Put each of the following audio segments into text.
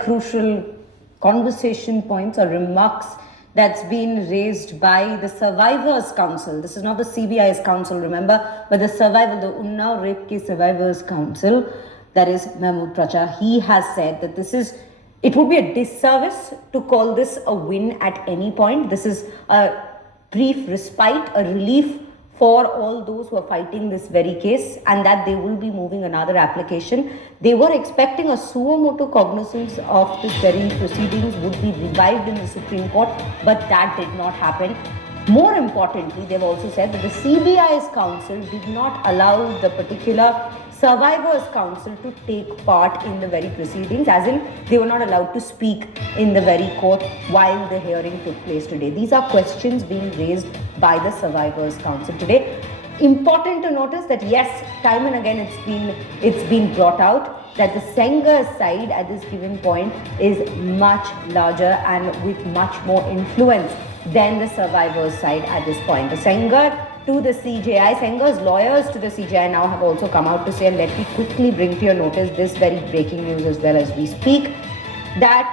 crucial conversation points or remarks that's been raised by the Survivors Council. This is not the CBI's council, remember, but the the Unnao Rape Case Survivors Council, that is Mahmood Pracha. He has said that it would be a disservice to call this a win at any point. This is a brief respite, a relief for all those who are fighting this very case, and that they will be moving another application. They were expecting a suo motu cognizance of this very proceedings would be revived in the Supreme Court, but that did not happen. More importantly, they've also said that the CBI's counsel did not allow the particular Survivors Council to take part in the very proceedings, as in they were not allowed to speak in the very court while the hearing took place today. These are questions being raised by the Survivors Council today. Important to notice that yes, time and again it's been brought out that the Sengar side at this given point is much larger and with much more influence than the Survivors side at this point. The Sengar to the CJI, Sengar's lawyers to the CJI now have also come out to say, and let me quickly bring to your notice this very breaking news as well as we speak, that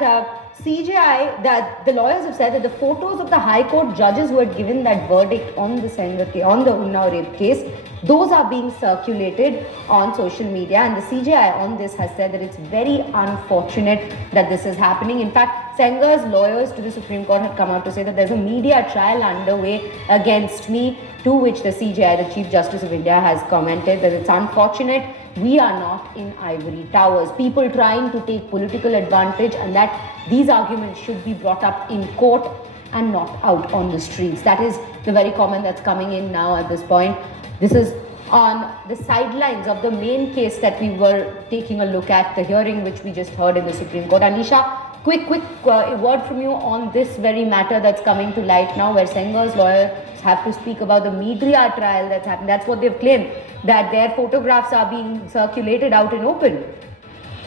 CJI, that the lawyers have said that the photos of the High Court judges who had given that verdict on the Sengar case, on the Unnao rape case, those are being circulated on social media, and the CJI on this has said that it's very unfortunate that this is happening. In fact, Sengar's lawyers to the Supreme Court had come out to say that there's a media trial underway against me, to which the CJI, the Chief Justice of India, has commented that it's unfortunate we are not in ivory towers. People trying to take political advantage, and that these arguments should be brought up in court and not out on the streets. That is the very comment that's coming in now at this point. This is on the sidelines of the main case that we were taking a look at, the hearing which we just heard in the Supreme Court. Anisha, quick word from you on this very matter that's coming to light now, where Sengar's lawyers have to speak about the media trial that's happened. That's what they've claimed, that their photographs are being circulated out in open.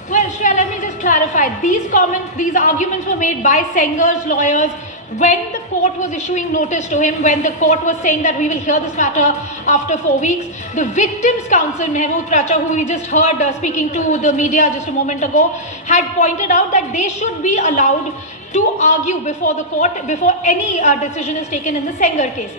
Well, Shreya, let me just clarify. These arguments were made by Sengar's lawyers when the court was issuing notice to him, when the court was saying that we will hear this matter after 4 weeks. The victims' counsel, Mahmood Pracha, who we just heard speaking to the media just a moment ago, had pointed out that they should be allowed to argue before the court before any decision is taken in the Sengar case.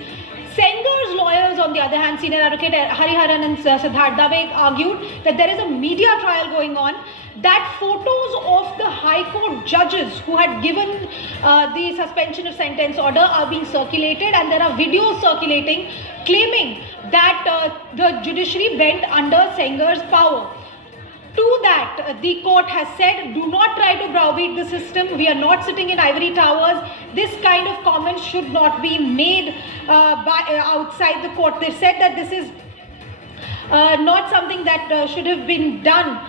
Sengar's lawyers, on the other hand, Senior Advocate Hariharan and Siddharth Dave, argued that there is a media trial going on, that photos of the High Court judges who had given the suspension of sentence order are being circulated, and there are videos circulating claiming that the judiciary went under Sengar's power. To that, the court has said, do not try to browbeat the system. We are not sitting in ivory towers. This kind of comments should not be made outside the court. They said that this is not something that should have been done.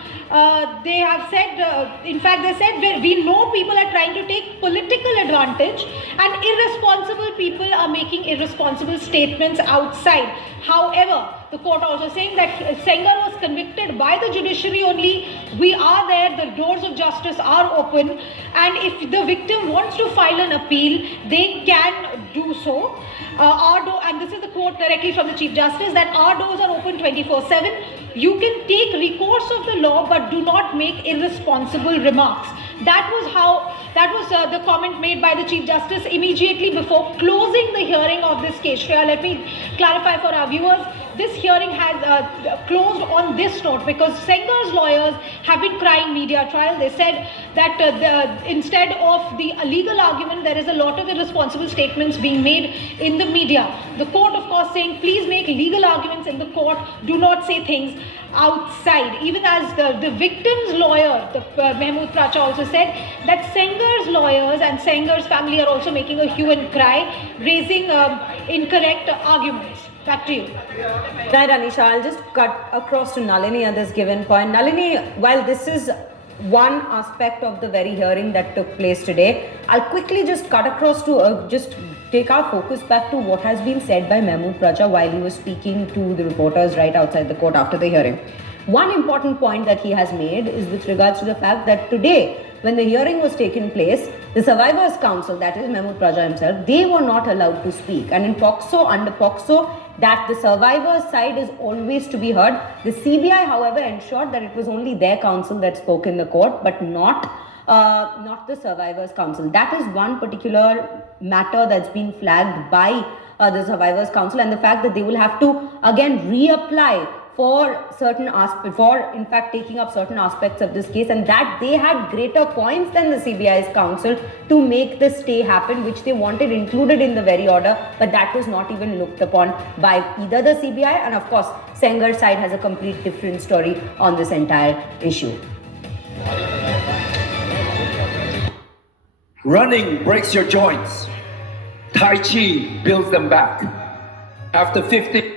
They have said, in fact, they said, we know people are trying to take political advantage, and irresponsible people are making irresponsible statements outside. However, the court also saying that Sengar was convicted by the judiciary only. We are there, the doors of justice are open, and if the victim wants to file an appeal, they can do so. And this is the quote directly from the Chief Justice, that our doors are open 24/7. You can take recourse of the law, but do not make irresponsible remarks. That was the comment made by the Chief Justice immediately before closing the hearing of this case. Shreya, let me clarify for our viewers. This hearing has closed on this note because Sengar's lawyers have been crying media trial. They said that instead of the legal argument, there is a lot of irresponsible statements being made in the media. The court, of course, saying please make legal arguments in the court. Do not say things outside. Even as the victim's lawyer, Mahmood Pracha, also said that Sengar's lawyers and Sengar's family are also making a hue and cry, raising incorrect arguments. Back to you. Right, Anisha, I'll just cut across to Nalini at this given point. Nalini, while this is one aspect of the very hearing that took place today, I'll quickly just cut across to just take our focus back to what has been said by Mahmood Pracha while he was speaking to the reporters right outside the court after the hearing. One important point that he has made is with regards to the fact that today, when the hearing was taking place, the Survivors Council, that is Mahmood Pracha himself, they were not allowed to speak. And in POCSO, under POCSO, that the survivors' side is always to be heard. The CBI, however, ensured that it was only their counsel that spoke in the court, but not not the Survivors Council. That is one particular matter that's been flagged by the Survivors Council, and the fact that they will have to again reapply for certain aspects, for in fact taking up certain aspects of this case, and that they had greater points than the CBI's counsel to make the stay happen, which they wanted included in the very order, but that was not even looked upon by either the CBI, and of course Sengar's side has a complete different story on this entire issue. Running breaks your joints. Tai Chi builds them back. After 50